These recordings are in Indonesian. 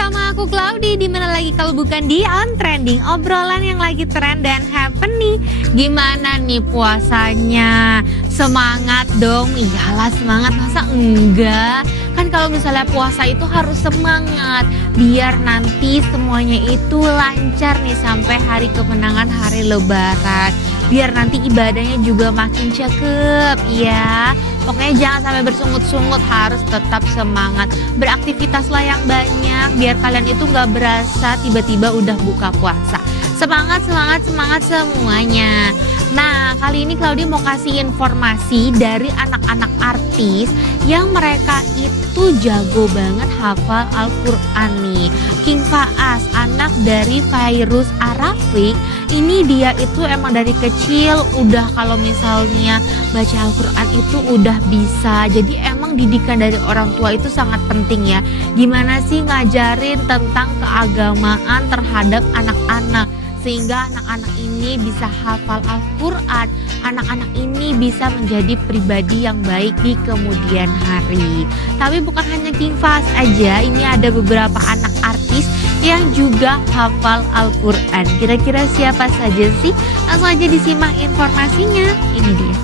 Bersama aku Claudi, di mana lagi kalau bukan di On Trending, obrolan yang lagi trend dan happening. Gimana nih puasanya? Semangat dong, iyalah semangat, masa enggak? Kan kalau misalnya puasa itu harus semangat, biar nanti semuanya itu lancar nih sampai hari kemenangan, hari lebaran. Biar nanti ibadahnya juga makin cakep ya. Pokoknya jangan sampai bersungut-sungut, harus tetap semangat. Beraktivitaslah yang banyak biar kalian itu gak berasa tiba-tiba udah buka puasa. Semangat, semangat, semangat semuanya. Nah, kali ini Claudi mau kasih informasi dari anak-anak artis yang mereka itu jago banget hafal Al-Quran nih. King Faas, anak dari Fairuz Arafik, ini dia itu emang dari kecil udah kalau misalnya baca Al-Quran itu udah bisa. Jadi emang didikan dari orang tua itu sangat penting ya. Gimana sih ngajarin tentang keagamaan terhadap anak-anak, sehingga anak-anak ini bisa hafal Al-Quran, anak-anak ini bisa menjadi pribadi yang baik di kemudian hari. Tapi bukan hanya King Faas aja, ini ada beberapa anak artis yang juga hafal Al-Quran. Kira-kira siapa saja sih? Langsung aja disimak informasinya, ini dia.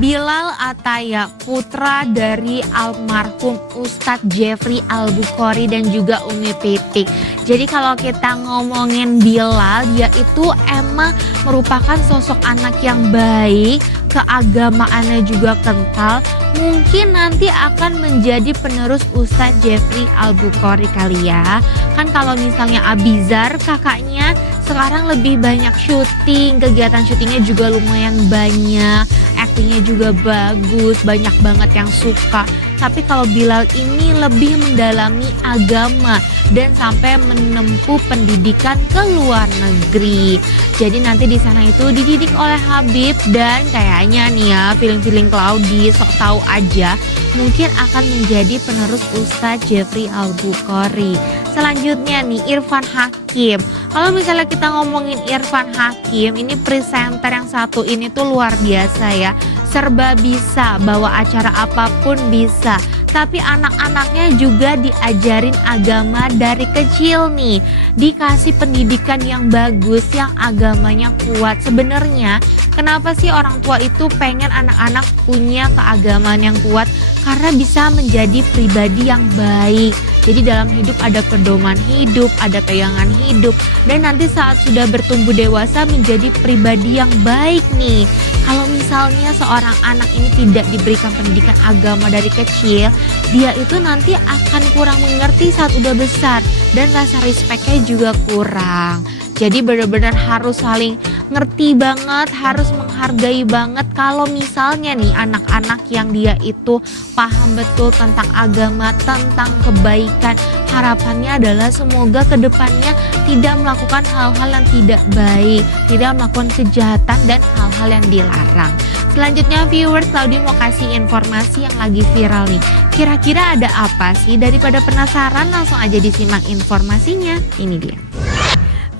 Bilal Ataya, putra dari almarhum Ustadz Jeffrey Al-Bukhari dan juga Umi Pitik. Jadi kalau kita ngomongin Bilal, dia itu emang merupakan sosok anak yang baik, keagamaannya juga kental. Mungkin nanti akan menjadi penerus Ustadz Jeffrey Al-Bukhari kali ya. Kan kalau misalnya Abizar kakaknya sekarang lebih banyak syuting, kegiatan syutingnya juga lumayan banyak, aktingnya juga bagus, banyak banget yang suka. Tapi kalau Bilal ini lebih mendalami agama dan sampai menempuh pendidikan ke luar negeri. Jadi nanti di sana itu dididik oleh Habib, dan kayaknya nih ya, feeling-feeling Claudi sok tahu aja mungkin akan menjadi penerus Ustadz Jeffrey Al-Bukhari. Selanjutnya nih, Irfan Hakim. Kalau misalnya kita ngomongin Irfan Hakim, ini presenter yang satu ini tuh luar biasa ya. Serba bisa, bawa acara apapun bisa. Tapi anak-anaknya juga diajarin agama dari kecil nih. Dikasih pendidikan yang bagus, yang agamanya kuat. Sebenarnya kenapa sih orang tua itu pengen anak-anak punya keagamaan yang kuat? Karena bisa menjadi pribadi yang baik. Jadi dalam hidup ada pedoman hidup, ada pegangan hidup, dan nanti saat sudah bertumbuh dewasa menjadi pribadi yang baik nih. Kalau misalnya seorang anak ini tidak diberikan pendidikan agama dari kecil, dia itu nanti akan kurang mengerti saat udah besar, dan rasa respectnya juga kurang. Jadi benar-benar harus saling ngerti banget, harus menghargai banget kalau misalnya nih anak-anak yang dia itu paham betul tentang agama, tentang kebaikan. Harapannya adalah semoga kedepannya tidak melakukan hal-hal yang tidak baik, tidak melakukan kejahatan dan hal-hal yang dilarang. Selanjutnya viewers, Claudi mau kasih informasi yang lagi viral nih. Kira-kira ada apa sih? Daripada penasaran, langsung aja disimak informasinya. Ini dia.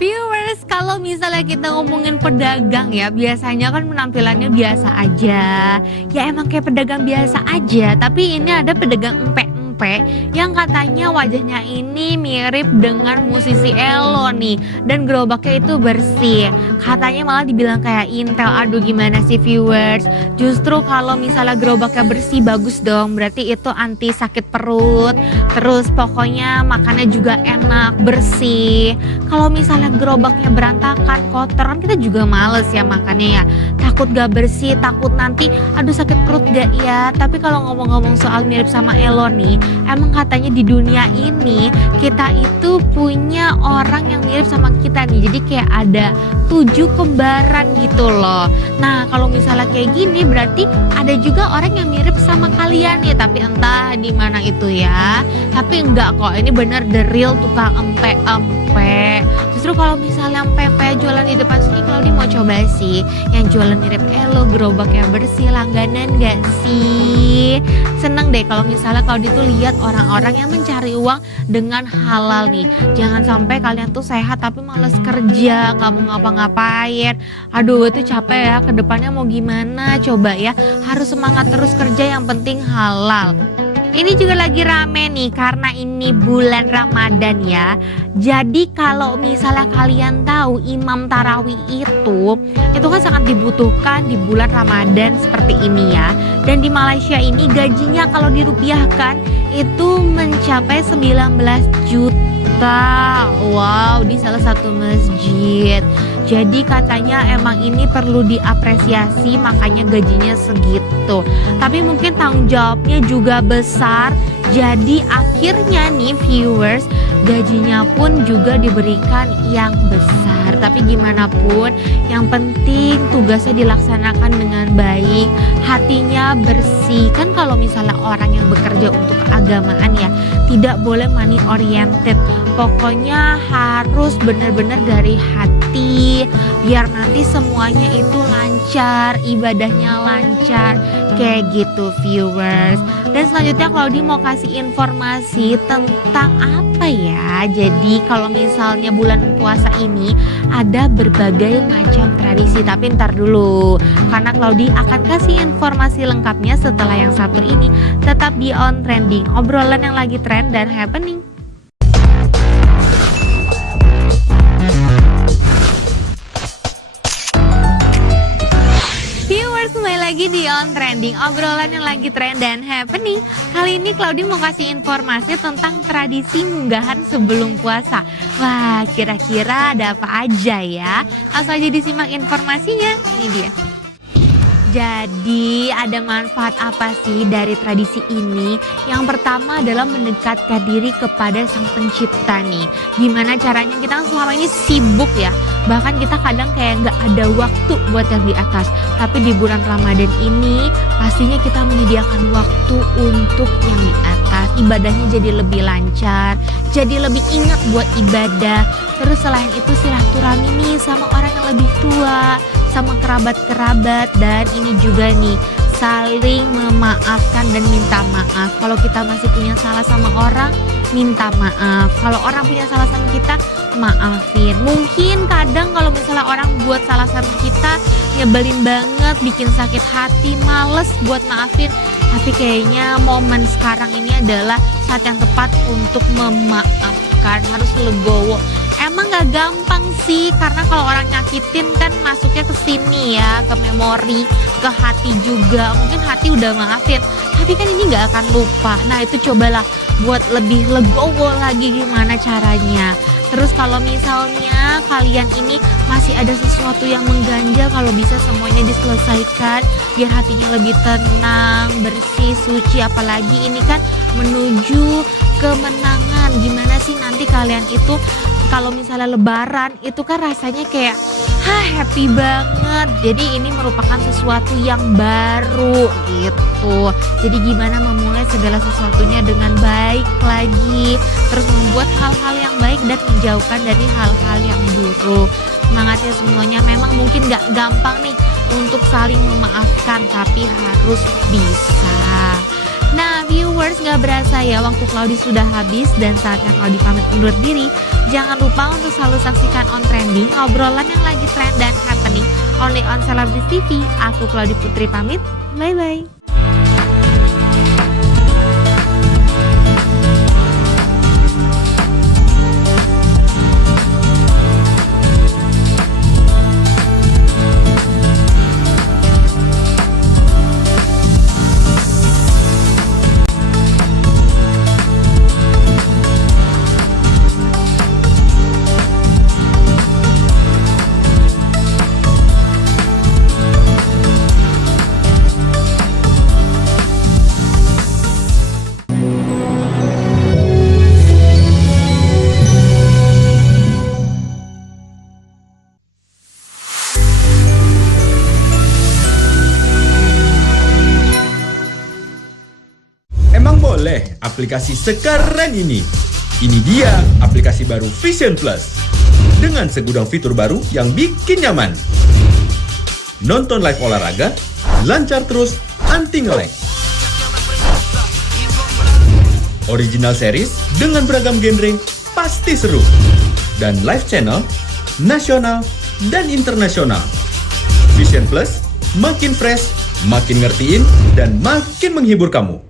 Viewers, kalau misalnya kita ngomongin pedagang ya, biasanya kan penampilannya biasa aja. Ya emang kayak pedagang biasa aja, tapi ini ada pedagang empek-empek yang katanya wajahnya ini mirip dengan musisi Elo nih, dan gerobaknya itu bersih. Katanya malah dibilang kayak Intel. Aduh, gimana sih viewers? Justru kalau misalnya gerobaknya bersih bagus dong, berarti itu anti sakit perut. Terus pokoknya makannya juga enak, bersih. Kalau misalnya gerobaknya berantakan, kotor, kan kita juga males ya makannya ya. Takut gak bersih, takut nanti aduh sakit perut gak ya. Tapi kalau ngomong-ngomong soal mirip sama Elo nih, emang katanya di dunia ini kita itu punya orang yang mirip sama kita nih. Jadi kayak ada 7 kembaran gitu loh. Nah kalau misalnya kayak gini berarti ada juga orang yang mirip sama kalian nih, tapi entah di mana itu ya. Tapi enggak kok, ini bener the real tukang empek-empek. Justru kalau misalnya empek-empek jualan di depan sini, Claudi mau coba sih yang jualan mirip Elo, gerobaknya bersih, langganan gak sih? Seneng deh kalau misalnya Claudi tuh lihat orang-orang yang mencari uang dengan halal nih. Jangan sampai kalian tuh sehat tapi males kerja, gak mau ngapa-ngapain. Aduh itu capek ya, kedepannya mau gimana coba ya. Harus semangat terus kerja, yang penting halal. Ini juga lagi rame nih karena ini bulan Ramadan ya. Jadi kalau misalnya kalian tahu imam tarawih itu kan sangat dibutuhkan di bulan Ramadan seperti ini ya. Dan di Malaysia ini gajinya kalau dirupiahkan itu mencapai 19 juta. Wow, di salah satu masjid. Jadi katanya emang ini perlu diapresiasi, makanya gajinya segitu. Tapi mungkin tanggung jawabnya juga besar. Jadi akhirnya nih viewers, gajinya pun juga diberikan yang besar. Tapi gimana pun, yang penting tugasnya dilaksanakan dengan baik, hatinya bersih. Kan kalau misalnya orang yang bekerja untuk keagamaan ya, tidak boleh money oriented. Pokoknya harus benar-benar dari hati, biar nanti semuanya itu lancar, ibadahnya lancar, kayak gitu viewers. Dan selanjutnya Claudi mau kasih informasi tentang apa ya. Jadi kalau misalnya bulan puasa ini ada berbagai macam tradisi, tapi ntar dulu karena Claudi akan kasih informasi lengkapnya setelah yang satu ini. Tetap di On Trending, obrolan yang lagi trend dan happening. Lagi di On Trending, obrolan yang lagi trend dan happening. Kali ini Claudi mau kasih informasi tentang tradisi munggahan sebelum puasa. Wah, kira-kira ada apa aja ya? Langsung aja disimak informasinya, ini dia. Jadi ada manfaat apa sih dari tradisi ini? Yang pertama adalah mendekatkan diri kepada Sang Pencipta nih. Gimana caranya? Kita kan selama ini sibuk ya. Bahkan kita kadang kayak nggak ada waktu buat yang di atas. Tapi di bulan Ramadan ini pastinya kita menyediakan waktu untuk yang di atas. Ibadahnya jadi lebih lancar, jadi lebih ingat buat ibadah. Terus selain itu silaturahmi nih sama orang yang lebih tua, sama kerabat-kerabat, dan ini juga nih saling memaafkan dan minta maaf. Kalau kita masih punya salah sama orang, minta maaf. Kalau orang punya salah sama kita, maafin. Mungkin kadang kalau misalnya orang buat salah sama kita, nyebelin banget, bikin sakit hati, males buat maafin. Tapi kayaknya momen sekarang ini adalah saat yang tepat untuk memaafkan. Harus legowo. Emang gak gampang sih, karena kalau orang nyakitin kan masuknya ke sini ya, ke memori, ke hati juga. Mungkin hati udah maafin, tapi kan ini gak akan lupa. Nah itu cobalah buat lebih legowo lagi gimana caranya. Terus kalau misalnya kalian ini masih ada sesuatu yang mengganjal, kalau bisa semuanya diselesaikan biar hatinya lebih tenang, bersih, suci. Apalagi ini kan menuju kemenangan. Gimana sih nanti kalian itu kalau misalnya lebaran itu kan rasanya kayak happy banget. Jadi ini merupakan sesuatu yang baru gitu. Jadi gimana memulai segala sesuatunya dengan baik lagi, terus membuat hal-hal yang baik dan menjauhkan dari hal-hal yang buruk. Semangatnya semuanya. Memang mungkin gak gampang nih untuk saling memaafkan, tapi harus bisa. Nah viewers, gak berasa ya waktu Claudi sudah habis dan saatnya Claudi pamit undur diri. Jangan lupa untuk selalu saksikan On Trending, obrolan yang lagi trend dan happening only on Celebrity TV. Aku Claudi Putri pamit, bye-bye. Boleh aplikasi sekeren ini. Ini dia aplikasi baru Vision Plus. Dengan segudang fitur baru yang bikin nyaman. Nonton live olahraga, lancar terus, anti nge-lag. Original series dengan beragam genre, pasti seru. Dan live channel, nasional dan internasional. Vision Plus, makin fresh, makin ngertiin, dan makin menghibur kamu.